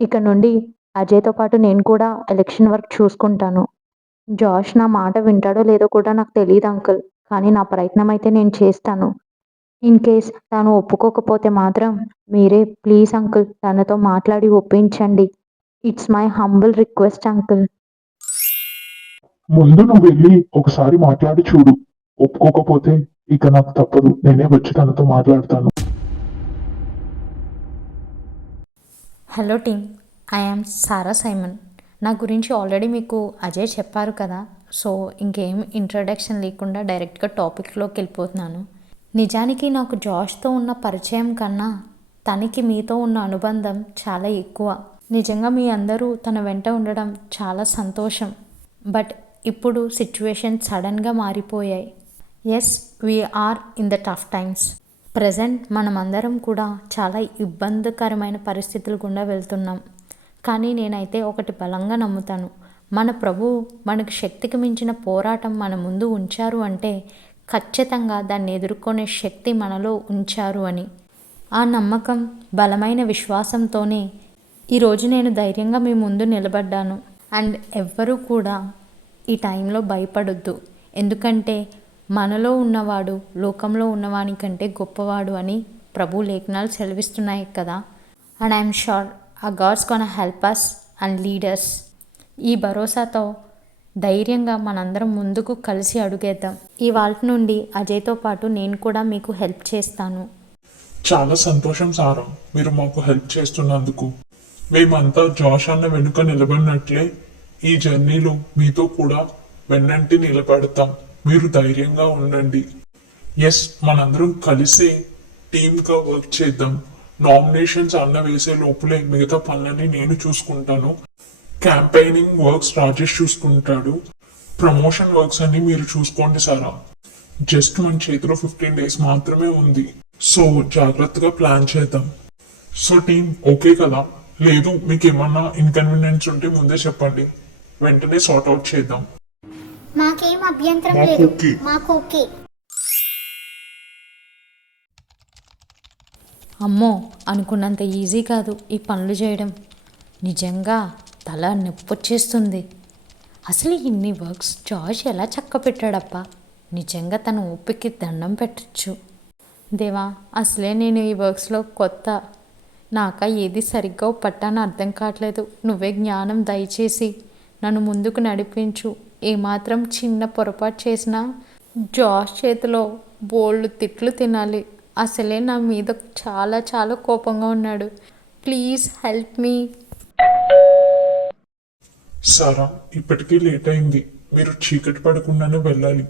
ఇక నుండి అజయ్తో పాటు నేను కూడా ఎలక్షన్ వర్క్ చూసుకుంటాను. జాష్ నా మాట వింటాడో లేదో కూడా నాకు తెలియదు అంకుల్ కానీ నా ప్రయత్నం అయితే నేను చేస్తాను. ఇన్ కేస్ తను ఒప్పుకోకపోతే మాత్రం మీరే ప్లీజ్ అంకుల్ తనతో మాట్లాడి ఒప్పించండి. It's my humble request uncle. ముందు నువ్వు వెళ్ళి ఒకసారి మాట్లాడి చూడు. ఒప్పుకోకపోతే ఇక నాకు తప్పదు. నేనే వచ్చి తనతో మాట్లాడతాను. Hello team am Sarah Simon. నా గురించి ఆల్రెడీ మీకు అజయ్ చెప్పారు కదా సో ఇంకేం ఇంట్రడక్షన్ లేకుండా డైరెక్ట్గా టాపిక్లోకి వెళ్ళిపోతున్నాను. నిజానికి నాకు జాష్తో ఉన్న పరిచయం కన్నా తనకి మీతో ఉన్న అనుబంధం చాలా ఎక్కువ. నిజంగా మీ అందరూ తన వెంట ఉండడం చాలా సంతోషం. బట్ ఇప్పుడు సిచ్యువేషన్ సడన్గా మారిపోయాయి. Yes we're in the tough times present మనమందరం కూడా చాలా ఇబ్బందికరమైన పరిస్థితులు గుండా వెళ్తున్నాం. కానీ నేనైతే ఒకటి బలంగా నమ్ముతాను. మన ప్రభువు మనకు శక్తికి మించిన పోరాటం మన ముందు ఉంచారు అంటే ఖచ్చితంగా దాన్ని ఎదుర్కొనే శక్తి మనలో ఉంచారు అని. ఆ నమ్మకం బలమైన విశ్వాసంతోనే ఈరోజు నేను ధైర్యంగా మీ ముందు నిలబడ్డాను. అండ్ ఎవ్వరూ కూడా ఈ టైంలో భయపడొద్దు. ఎందుకంటే మనలో ఉన్నవాడు లోకంలో ఉన్నవాని కంటే గొప్పవాడు అని ప్రభు లేఖనాలు సెలవిస్తున్నాయి కదా. అండ్ ఐఎమ్ షూర్ ఆ God's gonna help us and leaders ఈ భరోసాతో ధైర్యంగా మనందరం ముందుకు కలిసి అడుగేద్దాం. ఈ వాళ్ళ నుండి అజయ్తో పాటు నేను కూడా మీకు హెల్ప్ చేస్తాను. చాలా సంతోషం సారా. మీరు మాకు హెల్ప్ చేస్తున్నందుకు. మేమంతా జాష్ అన్న వెనుక నిలబడినట్లే ఈ జర్నీలో మీతో కూడా వెన్నంటి నిలబడతాం. మీరు ధైర్యంగా ఉండండి. ఎస్ మనందరం కలిసే టీమ్గా వర్క్ చేద్దాం. నామినేషన్స్ అన్న వేసే లోపలే మిగతా పనులన్నీ నేను చూసుకుంటాను. క్యాంపెయినింగ్ వర్క్స్ రాజేష్ చూసుకుంటాడు. ప్రమోషన్ వర్క్స్ అన్ని మీరు చూసుకోండి సారా. జస్ట్ మన చేతిలో ఫిఫ్టీన్ డేస్ మాత్రమే ఉంది. సో జాగ్రత్తగా ప్లాన్ చేద్దాం. సో టీం ఓకే కదా? లేదు మీకు ఏమన్నా ఇన్కన్వీనియన్స్ ఉంటే ముందే చెప్పండి. వెంటనే సార్ట్ అవుట్ చేద్దాం. మాకేం అభ్యంతరం లేదు. మాకు ఓకే. అమ్మో అనుకున్నంత ఈజీ కాదు ఈ పనులు చేయడం. నిజంగా తల నొప్పొచ్చేస్తుంది. అసలు ఇన్ని వర్క్స్ జార్జ్ ఎలా చక్క పెట్టాడప్పా నిజంగా తన ఓపికకి దండం పెట్టచ్చు. దేవా అసలే నేను ఈ వర్క్స్లో కొత్త. నాక ఏది సరిగ్గా పట్టానో అర్థం కావట్లేదు. నువ్వే జ్ఞానం దయచేసి నన్ను ముందుకు నడిపించు. ఏమాత్రం చిన్న పొరపాటు చేసినా జాష్ చేతిలో బోల్డ్ తిట్లు తినాలి. అసలే నా మీద చాలా చాలా కోపంగా ఉన్నాడు. Please help me. సారా ఇప్పటికీ లేట్ అయింది. మీరు చీకటి పడకుండానే వెళ్ళాలి.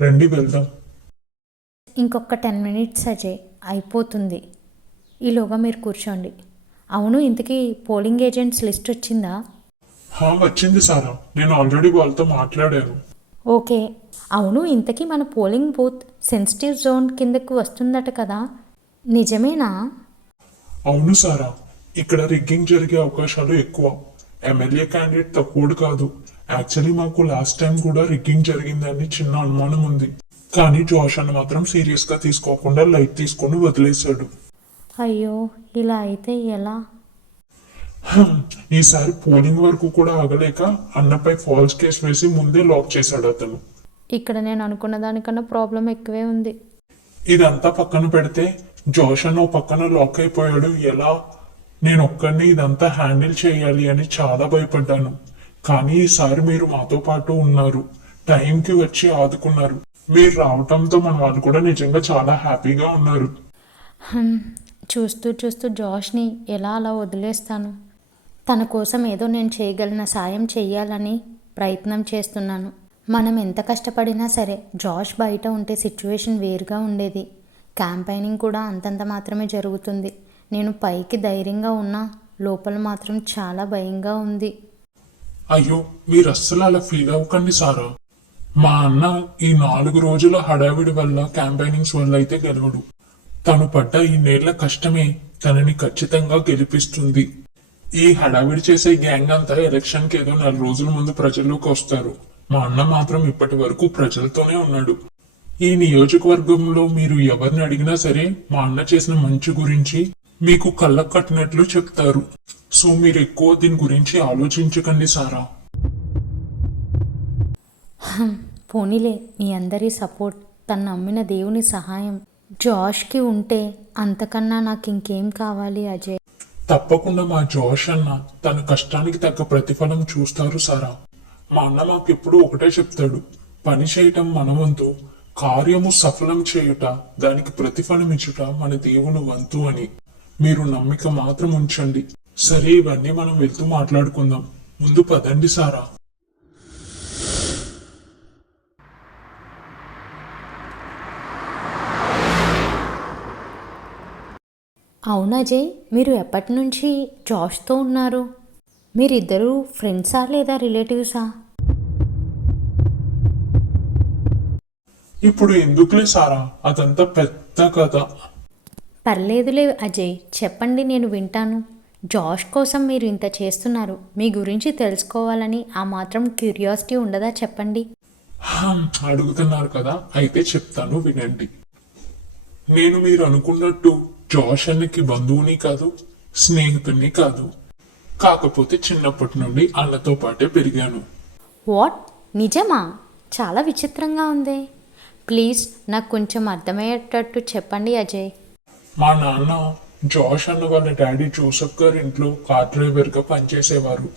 రండి వెళ్దాం. ఇంకొక టెన్ మినిట్స్ అజయ్ అయిపోతుంది. ఈలోగా మీరు కూర్చోండి. అవును ఇంతకీ పోలింగ్ ఏజెంట్స్ లిస్ట్ వచ్చిందా? హా వచ్చింది సారా. నేను ఆల్రెడీ వాళ్ళతో మాట్లాడాను. ఓకే. అవును ఇంతకీ మన పోలింగ్ బూత్ సెన్సిటివ్ జోన్ కిందకు వస్తుందట కదా. నిజమేనా? అవును సారా. ఇక్కడ రిగ్గింగ్ జరిగే అవకాశాలు ఎక్కువ. ఎమ్మెల్యే క్యాండిడేట్ తక్కువడు కాదు. యాక్చువల్లీ మాకు లాస్ట్ టైం కూడా రిగ్గింగ్ జరిగిందని చిన్న అనుమానం ఉంది. కానీ జోష్ అన్న మాత్రం సీరియస్గా తీసుకోకుండా లైట్ తీసుకొని వదిలేశాడు. అయ్యో ఇలా అయితే ఎలా? ఈసారి పోలింగ్ వరకు కూడా ఆగలేక అన్నపై ఫాల్స్ కేసు వేసి ముందే లాక్ చేశాడు అతను. ఇక్కడ నేను అనుకున్న దానికన్నా ప్రాబ్లం ఎక్కువే ఉంది. ఇదంతా పక్కన పెడితే జోష్ అన్న ఓ పక్కన లాక్ అయిపోయాడు. ఎలా? నేను ఒక్కడిని ఇదంతా హ్యాండిల్ చేయాలి అని చాలా భయపడ్డాను. కానీ ఈసారి మీరు మాతో పాటు ఉన్నారు. టైంకి వచ్చి ఆదుకున్నారు. మీరు రావటంతో మన వాళ్ళు కూడా నిజంగా చాలా హ్యాపీగా ఉన్నారు. చూస్తూ చూస్తూ జాష్ని ఎలా అలా వదిలేస్తాను? తన కోసం ఏదో నేను చేయగలిగిన సాయం చేయాలని ప్రయత్నం చేస్తున్నాను. మనం ఎంత కష్టపడినా సరే జాష్ బయట ఉంటే సిచ్యువేషన్ వేరుగా ఉండేది. క్యాంపైనింగ్ కూడా అంతంత మాత్రమే జరుగుతుంది. నేను పైకి ధైర్యంగా ఉన్నా లోపల మాత్రం చాలా భయంగా ఉంది. అయ్యో మీరు అస్సలు అలా ఫీల్ అవ్వకండి సారా. మా అన్న ఈ నాలుగు రోజుల హడావిడి వల్ల క్యాంపెయినింగ్స్ వల్ల అయితే గెలవడు. తను పడ్డ ఈ నేళ్ళ కష్టమే తనని ఖచ్చితంగా గెలిపిస్తుంది. ఈ హడావిడి చేసే గ్యాంగ్ అంతా ఎలక్షన్కి ఏదో నెల రోజుల ముందు ప్రజల్లోకి వస్తారు. మా అన్న మాత్రం ఇప్పటి వరకు ప్రజలతోనే ఉన్నాడు. ఈ నియోజకవర్గంలో మీరు ఎవరిని అడిగినా సరే మా అన్న చేసిన మంచి గురించి మీకు కళ్ళకు కట్టినట్లు చెప్తారు. సో మీరు ఎక్కువ దీని గురించి ఆలోచించకండి సారా. పోనీలే మీ అందరి సపోర్ట్ తను నమ్మిన దేవుని సహాయం జాష్కి ఉంటే అంతకన్నా నాకు ఇంకేం కావాలి అజయ్? తప్పకుండా మా జోష్ అన్న తన కష్టానికి తగ్గ ప్రతిఫలం చూస్తారు సారా. మా అన్న మాకు ఎప్పుడూ ఒకటే చెప్తాడు పని చేయటం మన వంతు కార్యము సఫలం చేయుట దానికి ప్రతిఫలం ఇచ్చుట మన దేవుని వంతు అని. మీరు నమ్మిక మాత్రం ఉంచండి. సరే ఇవన్నీ మనం వెళ్తూ మాట్లాడుకుందాం. ముందు పదండి సారా. అవును అజయ్ మీరు ఎప్పటి నుంచి జాష్తో ఉన్నారు? మీరిద్దరూ ఫ్రెండ్సా లేదా రిలేటివ్సా? ఇప్పుడు ఎందుకులే సారా? అదంతా పెద్ద కథ. పర్లేదులే అజయ్ చెప్పండి నేను వింటాను. జాష్ కోసం మీరు ఇంత చేస్తున్నారు. మీ గురించి తెలుసుకోవాలని ఆ మాత్రం క్యూరియాసిటీ ఉండదా చెప్పండి? హమ్, అడుగుతున్నారు కదా. అయితే చెప్తాను వినండి. నేను మీరు అనుకున్నట్టు జోష్ అన్నకి బంధువుని కాదు స్నేహితుడిని కాదు. కాకపోతే చిన్నప్పటి నుండి అన్నతో పాటే పెరిగాను. వాట్? నిజమా? చాలా విచిత్రంగా ఉంది. ప్లీజ్ నాకు కొంచెం అర్థమయ్యేటట్టు చెప్పండి అజయ్. మా నాన్న జోష్ అన్న వాళ్ళ డాడీ జోసఫ్ గారి ఇంట్లో కార్ డ్రైవర్గా పనిచేసేవారు.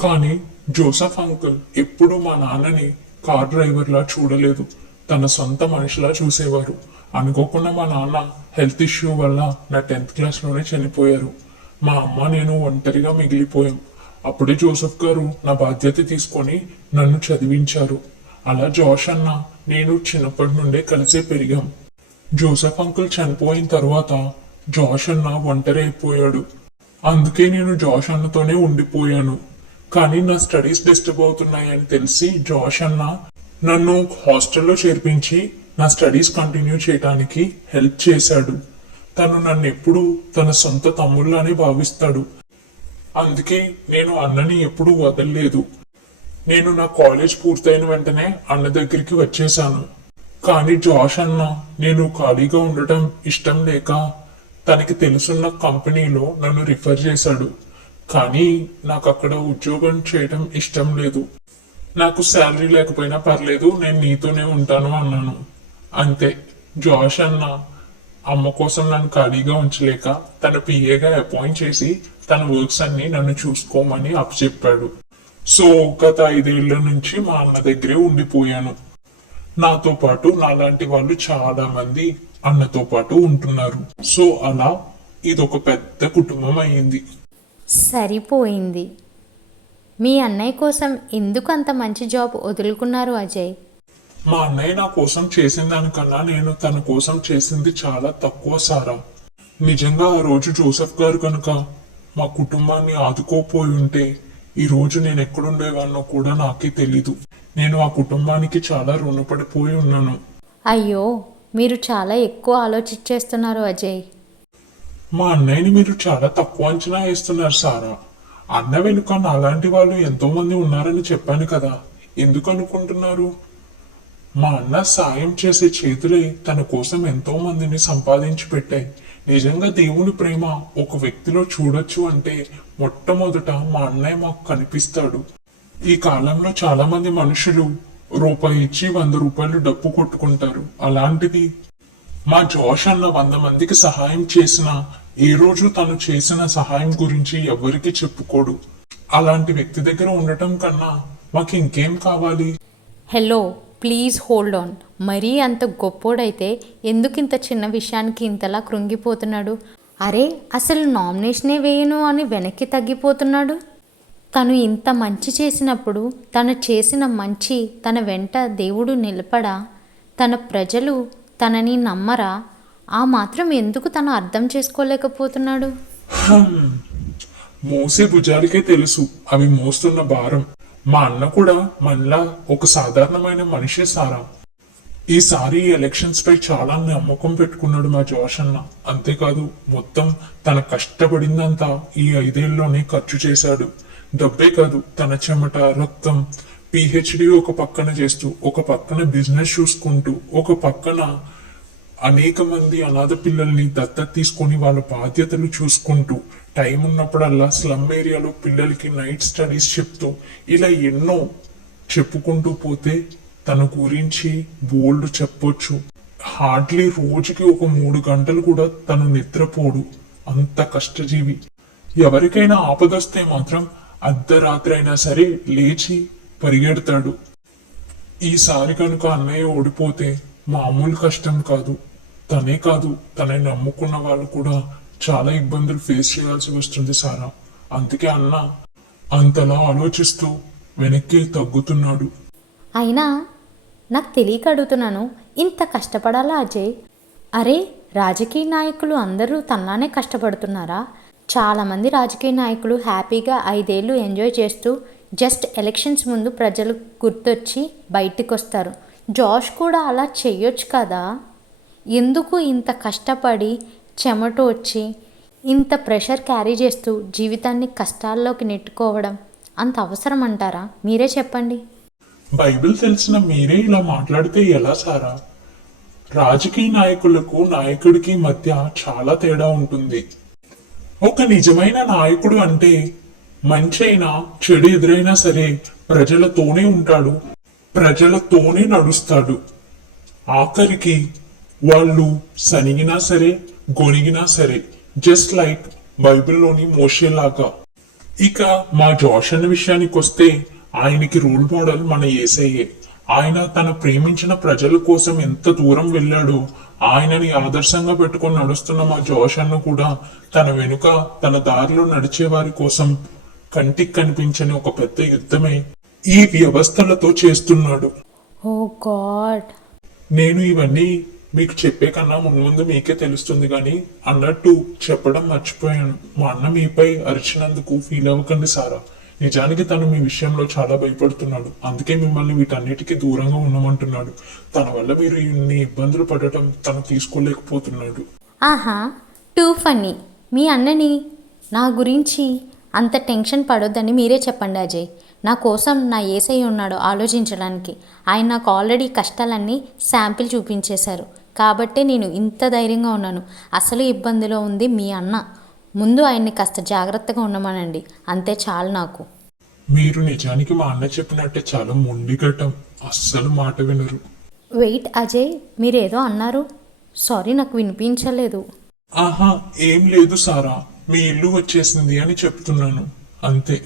కానీ జోసఫ్ అంకుల్ ఎప్పుడూ మా నాన్నని కార్ డ్రైవర్ లా చూడలేదు. తన సొంత మనిషిలా చూసేవారు. అనుకోకుండా మా నాన్న హెల్త్ ఇష్యూ వల్ల నా టెన్త్ క్లాస్లోనే చనిపోయారు. మా అమ్మ నేను ఒంటరిగా మిగిలిపోయాం. అప్పుడే జోసఫ్ గారు నా బాధ్యత తీసుకొని నన్ను చదివించారు. అలా జోష్ అన్న నేను చిన్నప్పటి నుండే కలిసే పెరిగాం. జోసెఫ్ అంకుల్ చనిపోయిన తర్వాత జోష్ అన్న ఒంటరి అయిపోయాడు. అందుకే నేను జోష్ అన్నతోనే ఉండిపోయాను. కానీ నా స్టడీస్ డిస్టర్బ్ అవుతున్నాయని తెలిసి జోష్ అన్న నన్ను హాస్టల్లో చేర్పించి నా స్టడీస్ కంటిన్యూ చేయడానికి హెల్ప్ చేశాడు. తను నన్ను ఎప్పుడూ తన సొంత తమ్ముళ్ళని భావిస్తాడు. అందుకే నేను అన్నని ఎప్పుడూ వదలలేదు. నేను నా కాలేజ్ పూర్తయిన వెంటనే అన్న దగ్గరికి వచ్చేసాను కానీ జాష్ అన్న నేను ఖాళీగా ఉండటం ఇష్టం లేక తనకి తెలుసున్న కంపెనీలో నన్ను రిఫర్ చేశాడు. కానీ నాకు అక్కడ ఉద్యోగం చేయడం ఇష్టం లేదు. నాకు శాలరీ లేకపోయినా పర్లేదు నేను నీతోనే ఉంటాను అన్నాను. అంతే. జోష్ అన్న అమ్మ కోసం నన్ను ఖాళీగా ఉంచలేక తన పిఏగా అపాయింట్ చేసి తన వర్క్స్ అన్ని నన్ను చూసుకోమని అప్పచెప్పాడు సో గత ఐదేళ్ళ నుంచి మా అన్న దగ్గరే ఉండిపోయాను. నాతో పాటు నాలాంటి వాళ్ళు చాలా మంది అన్నతో పాటు ఉంటున్నారు. సో అలా ఇదొక పెద్ద కుటుంబం అయింది సరిపోయింది. మీ అన్నయ్య కోసం ఎందుకు అంత మంచి జాబ్ వదులుకున్నారు అజయ్? మా అన్నయ్య నా కోసం చేసిన దానికన్నా నేను తన కోసం చేసింది చాలా తక్కువ సారా. నిజంగా ఆ రోజు జోసెఫ్ గారు కనుక మా కుటుంబాన్ని ఆదుకోపోయి ఉంటే ఈ రోజు నేను ఎక్కడుండేవాన్నో కూడా నాకే తెలీదు. నేను ఆ కుటుంబానికి చాలా రుణపడిపోయి ఉన్నాను. అయ్యో మీరు చాలా ఎక్కువ ఆలోచించేస్తున్నారు అజయ్. మా అన్నయ్యని మీరు చాలా తక్కువ అంచనా వేస్తున్నారు సారా. అన్న వెనుక నాలాంటి వాళ్ళు ఎంతో మంది ఉన్నారని చెప్పాను కదా. ఎందుకు అనుకుంటున్నారు? మా అన్న సాయం చేసే చేతులే తన కోసం ఎంతో మందిని సంపాదించి పెట్టాయి. నిజంగా దేవుని ప్రేమ ఒక వ్యక్తిలో చూడొచ్చు అంటే మొట్టమొదట మా అన్నయ్య మాకు కనిపిస్తాడు. ఈ కాలంలో చాలా మంది మనుషులు రూపాయి ఇచ్చి వంద రూపాయలు డబ్బు కొట్టుకుంటారు. అలాంటిది మా జోష్ అన్న వంద మందికి సహాయం చేసిన ఏ రోజు తను చేసిన సహాయం గురించి ఎవరికి చెప్పుకోడు. అలాంటి వ్యక్తి దగ్గర ఉండటం కన్నా మాకు ఇంకేం కావాలి? Hello please hold on. మరీ అంత గొప్పోడైతే ఎందుకు ఇంత చిన్న విషయానికి ఇంతలా కృంగిపోతున్నాడు? అరే అసలు నామినేషనే వేయను అని వెనక్కి తగ్గిపోతున్నాడు? తను ఇంత మంచి చేసినప్పుడు తను చేసిన మంచి తన వెంట దేవుడు నిలపడా తన ప్రజలు తనని నమ్మరా? ఆ మాత్రం ఎందుకు తను అర్థం చేసుకోలేకపోతున్నాడు? మోసే భుజాలకే తెలుసు అవి మోస్తున్న భారం. మా అన్న కూడా మనలా ఒక సాధారణమైన మనిషే సారా. ఈసారి ఎలక్షన్స్ పై చాలా నమ్మకం పెట్టుకున్నాడు మా జోష్ అన్న అంతేకాదు మొత్తం తన కష్టపడిందంతా ఈ ఐదేళ్ళలోనే ఖర్చు చేశాడు. డబ్బే కాదు తన చెమట రక్తం పిహెచ్డి ఒక పక్కన చేస్తూ ఒక పక్కన బిజినెస్ చూసుకుంటూ ఒక పక్కన అనేక మంది అనాథ పిల్లల్ని దత్తత తీసుకొని వాళ్ళ బాధ్యతలు చూసుకుంటూ టైం ఉన్నప్పుడల్లా స్లమ్ ఏరియాలో పిల్లలకి నైట్ స్టడీస్ చెప్తూ ఇలా ఎన్నో చెప్పుకుంటూ పోతే తన గురించి బోల్డ్ చెప్పొచ్చు. హార్డ్లీ రోజుకి ఒక మూడు గంటలు కూడా తను నిద్రపోడు. అంత కష్టజీవి. ఎవరికైనా ఆపదొస్తే మాత్రం అర్ధరాత్రి అయినా సరే లేచి పరిగెడతాడు. ఈసారి కనుక అన్నయ్య ఓడిపోతే మామూలు కష్టం కాదు. తనే కాదు తనని నమ్ముకున్న వాళ్ళు కూడా చాలా ఇబ్బందులు ఫేస్ చేయాల్సి వస్తుంది సారా. అందుకే అన్న అంతలా ఆలోచిస్తూ వెనక్కి తగ్గుతున్నాడు. అయినా నాకు తెలియక అడుగుతున్నాను ఇంత కష్టపడాలా అజయ్? అరే రాజకీయ నాయకులు అందరూ తనలానే కష్టపడుతున్నారా? చాలామంది రాజకీయ నాయకులు హ్యాపీగా ఐదేళ్ళు ఎంజాయ్ చేస్తూ జస్ట్ ఎలక్షన్స్ ముందు ప్రజలు గుర్తొచ్చి బయటికి వస్తారు జాష్ కూడా అలా చేయొచ్చు కదా? ఎందుకు ఇంత కష్టపడి చెమట వచ్చి ఇంత ప్రెషర్ క్యారీ చేస్తూ జీవితాన్ని కష్టాల్లోకి నెట్టుకోవడం అంత అవసరం అంటారా? మీరే చెప్పండి. బైబిల్ తెలిసిన మీరే ఇలా మాట్లాడితే ఎలా సారా? రాజకీయ నాయకులకు నాయకుడికి మధ్య చాలా తేడా ఉంటుంది. ఒక నిజమైన నాయకుడు అంటే మంచి అయినా చెడు ఎదురైనా సరే ప్రజలతోనే ఉంటాడు. ప్రజలతోనే నడుస్తాడు. ఆఖరికి వాళ్ళు సనిగినా సరే గొనిగినా సరే జస్ట్ లైక్ బైబిల్లోని మోషేలాగా. ఇక మా జోషన్ విషయానికి వస్తే ఆయనకి రోల్ మోడల్ మన ఏసయ్యే. ఆయన తన ప్రేమించిన ప్రజల కోసం ఎంత దూరం వెళ్ళాడో ఆయనని ఆదర్శంగా పెట్టుకొని నడుస్తున్న మా జోషన్ను కూడా తన వెనుక తన దారిలో నడిచే వారి కోసం కంటికి కనిపించని ఒక పెద్ద యుద్ధమే ఈ వ్యవస్థలతో చేస్తున్నాడు. గాడ్ నేను ఇవన్నీ మీకు చెప్పే కన్నా ముందు ముందు మీకే తెలుస్తుంది కానీ అన్నట్టు చెప్పడం మర్చిపోయాను. మా అన్న మీపై అరిచినందుకు ఫీల్ అవ్వకండి సారా. నిజానికి తను మీ విషయంలో చాలా భయపడుతున్నాడు. అందుకే మిమ్మల్ని వీటన్నిటికీ దూరంగా ఉండమంటున్నాడు. తన వల్ల మీరు ఇన్ని ఇబ్బందులు పడటం తను తీసుకోలేకపోతున్నాడు. ఆహా టూ ఫన్నీ మీ అన్నని? నా గురించి అంత టెన్షన్ పడొద్దని మీరే చెప్పండి అజయ్. నా కోసం నా ఏసై ఉన్నాడో ఆలోచించడానికి. ఆయన నాకు ఆల్రెడీ కష్టాలన్నీ శాంపిల్ చూపించేశారు. కాబట్టే నేను ఇంత ధైర్యంగా ఉన్నాను. అసలు ఇబ్బందిలో ఉంది మీ అన్న. ముందు ఆయన్ని కాస్త జాగ్రత్తగా ఉండమనండి. అంతే చాలు నాకు. మీరు నిజానికి మా అన్న చెప్పినట్టే చాలా మొండిగటం అస్సలు మాట వినరు. వెయిట్ అజయ్ మీరేదో అన్నారు. సారీ నాకు వినిపించలేదు. ఆహా ఏం లేదు సారా. మీ ఇల్లు వచ్చేసింది అని చెప్తున్నాను. అంతే.